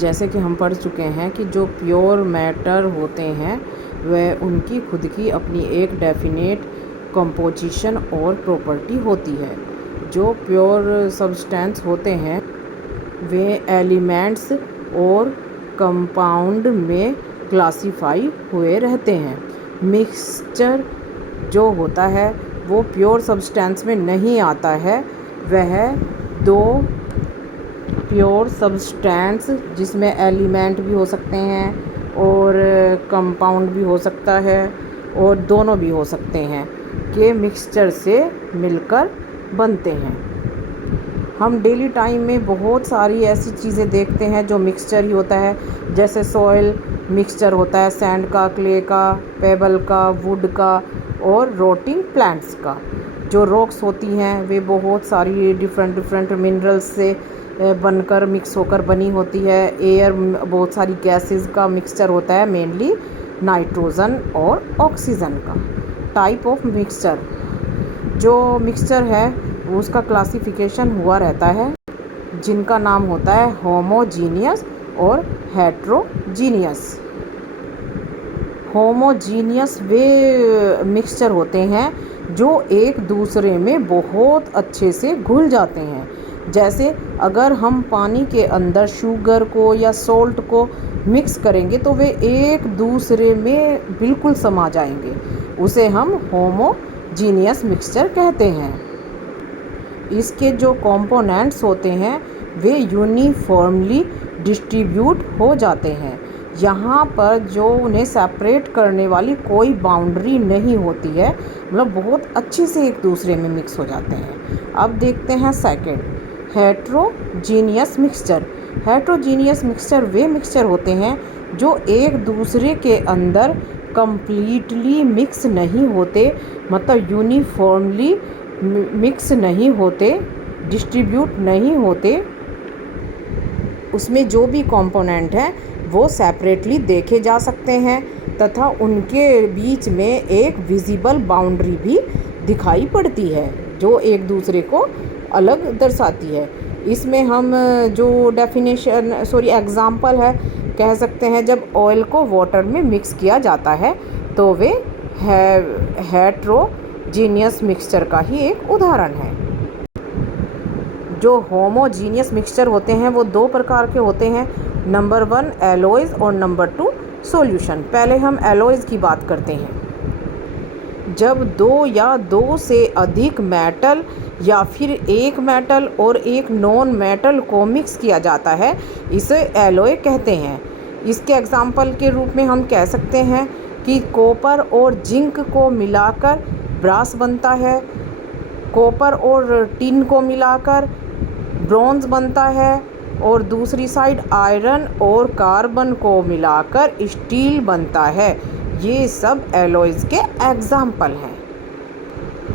जैसे कि हम पढ़ चुके हैं कि जो प्योर मैटर होते हैं वह उनकी खुद की अपनी एक डेफिनेट कंपोजिशन और प्रॉपर्टी होती है। जो प्योर सब्सटेंस होते हैं वे एलिमेंट्स और कंपाउंड में क्लासिफाई हुए रहते हैं। मिक्सचर जो होता है वो प्योर सब्सटेंस में नहीं आता है। वह दो प्योर सब्सटेंस जिसमें एलिमेंट भी हो सकते हैं और कंपाउंड भी हो सकता है और दोनों भी हो सकते हैं के मिक्सचर से मिलकर बनते हैं। हम डेली टाइम में बहुत सारी ऐसी चीज़ें देखते हैं जो मिक्सचर ही होता है, जैसे सॉइल मिक्सचर होता है सैंड का, क्ले का, पेबल का, वुड का और रोटिंग प्लांट्स का। जो रॉक्स होती हैं वे बहुत सारी डिफरेंट मिनरल्स से बनकर मिक्स होकर बनी होती है। एयर बहुत सारी गैसेस का मिक्सचर होता है, मेनली नाइट्रोजन और ऑक्सीजन का। टाइप ऑफ मिक्सचर, जो मिक्सचर है उसका क्लासिफिकेशन हुआ रहता है जिनका नाम होता है होमोजीनियस और हेट्रोजीनियस। होमोजीनियस वे मिक्सचर होते हैं जो एक दूसरे में बहुत अच्छे से घुल जाते हैं। जैसे अगर हम पानी के अंदर शुगर को या सॉल्ट को मिक्स करेंगे तो वे एक दूसरे में बिल्कुल समा जाएंगे, उसे हम होमोजीनियस मिक्सचर कहते हैं। इसके जो कंपोनेंट्स होते हैं वे यूनिफॉर्मली डिस्ट्रीब्यूट हो जाते हैं। यहाँ पर जो उन्हें सेपरेट करने वाली कोई बाउंड्री नहीं होती है, मतलब बहुत अच्छे से एक दूसरे में मिक्स हो जाते हैं। अब देखते हैं second, heterogeneous mixture. Heterogeneous mixture वे मिक्सचर होते हैं जो एक दूसरे के अंदर कंप्लीटली मिक्स नहीं होते, मतलब यूनिफॉर्मली मिक्स नहीं होते, डिस्ट्रीब्यूट नहीं होते। उसमें जो भी कंपोनेंट हैं वो सेपरेटली देखे जा सकते हैं तथा उनके बीच में एक विजिबल बाउंड्री भी दिखाई पड़ती है जो एक दूसरे को अलग दर्शाती है। इसमें हम जो एग्जाम्पल है कह सकते हैं, जब ऑयल को वाटर में मिक्स किया जाता है तो वे हेट्रोजीनियस मिक्सचर का ही एक उदाहरण है। जो होमोजीनियस मिक्सचर होते हैं वो दो प्रकार के होते हैं, नंबर 1 एलॉयज़ और नंबर 2 सॉल्यूशन। पहले हम एलॉयज़ की बात करते हैं। जब दो या दो से अधिक मेटल या फिर एक मेटल और एक नॉन मेटल को मिक्स किया जाता है इसे एलॉय कहते हैं। इसके एग्जाम्पल के रूप में हम कह सकते हैं कि कॉपर और जिंक को मिलाकर ब्रास बनता है, कॉपर और टिन को मिलाकर ब्रॉन्ज बनता है और दूसरी साइड आयरन और कार्बन को मिलाकर स्टील बनता है। ये सब एलॉयज़ के एग्जाम्पल हैं।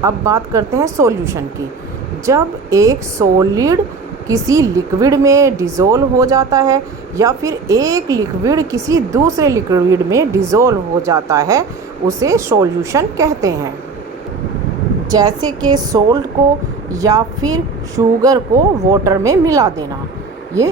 अब बात करते हैं सॉल्यूशन की। जब एक सॉलिड किसी लिक्विड में डिज़ोल्व हो जाता है या फिर एक लिक्विड किसी दूसरे लिक्विड में डिज़ोल्व हो जाता है उसे सॉल्यूशन कहते हैं। जैसे कि सोल्ट को या फिर शुगर को वाटर में मिला देना, ये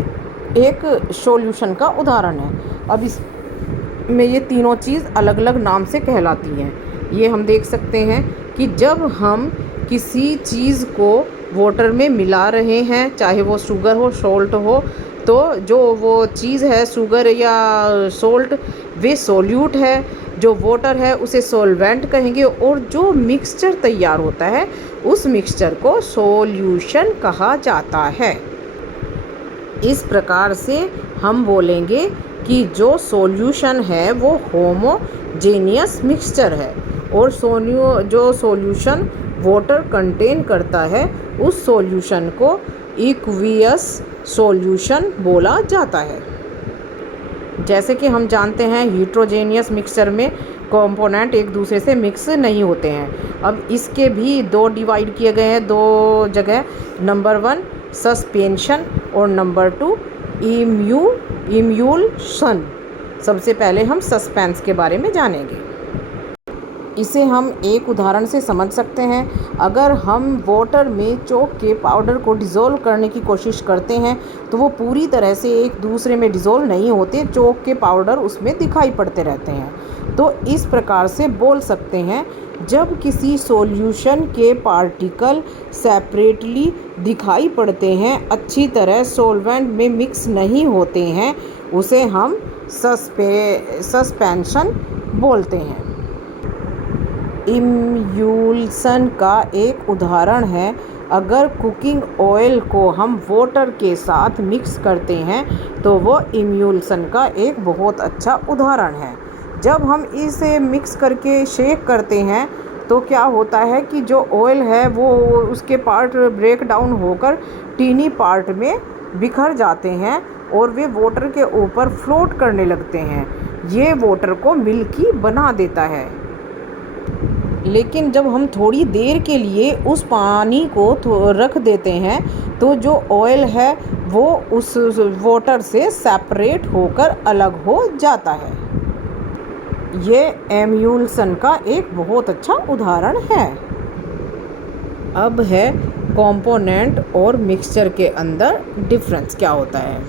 एक सॉल्यूशन का उदाहरण है। अब इसमें ये तीनों चीज़ अलग अलग नाम से कहलाती हैं। ये हम देख सकते हैं कि जब हम किसी चीज़ को वाटर में मिला रहे हैं, चाहे वो शुगर हो, सॉल्ट हो, तो जो वो चीज़ है शुगर या सॉल्ट वे सॉल्यूट है, जो वाटर है उसे सॉल्वेंट कहेंगे और जो मिक्सचर तैयार होता है उस मिक्सचर को सॉल्यूशन कहा जाता है। इस प्रकार से हम बोलेंगे कि जो सॉल्यूशन है वो होमोजेनियस मिक्सचर है और जो सॉल्यूशन वाटर कंटेन करता है उस सॉल्यूशन को एक्वियस सॉल्यूशन बोला जाता है। जैसे कि हम जानते हैं हेट्रोजेनियस मिक्सचर में कंपोनेंट एक दूसरे से मिक्स नहीं होते हैं। अब इसके भी दो डिवाइड किए गए हैं, दो जगह, नंबर 1 सस्पेंशन और नंबर 2 इम्यूल्शन। सबसे पहले हम सस्पेंस के बारे में जानेंगे। इसे हम एक उदाहरण से समझ सकते हैं। अगर हम वाटर में चॉक के पाउडर को डिज़ोल्व करने की कोशिश करते हैं तो वो पूरी तरह से एक दूसरे में डिज़ोल्व नहीं होते, चॉक के पाउडर उसमें दिखाई पड़ते रहते हैं। तो इस प्रकार से बोल सकते हैं, जब किसी सॉल्यूशन के पार्टिकल सेपरेटली दिखाई पड़ते हैं, अच्छी तरह सॉल्वेंट में मिक्स नहीं होते हैं, उसे हम सस्पेंशन बोलते हैं। इम्यूल्सन का एक उदाहरण है, अगर कुकिंग ऑयल को हम वाटर के साथ मिक्स करते हैं तो वो इम्यूल्सन का एक बहुत अच्छा उदाहरण है। जब हम इसे मिक्स करके शेक करते हैं तो क्या होता है कि जो ऑयल है वो उसके पार्ट ब्रेक डाउन होकर टीनी पार्ट में बिखर जाते हैं और वे वाटर के ऊपर फ्लोट करने लगते हैं। ये वाटर को मिल्की बना देता है। लेकिन जब हम थोड़ी देर के लिए उस पानी को रख देते हैं तो जो ऑयल है वो उस वाटर से सेपरेट होकर अलग हो जाता है। ये एम्यूल्सन का एक बहुत अच्छा उदाहरण है। अब है कंपोनेंट और मिक्सचर के अंदर डिफरेंस क्या होता है।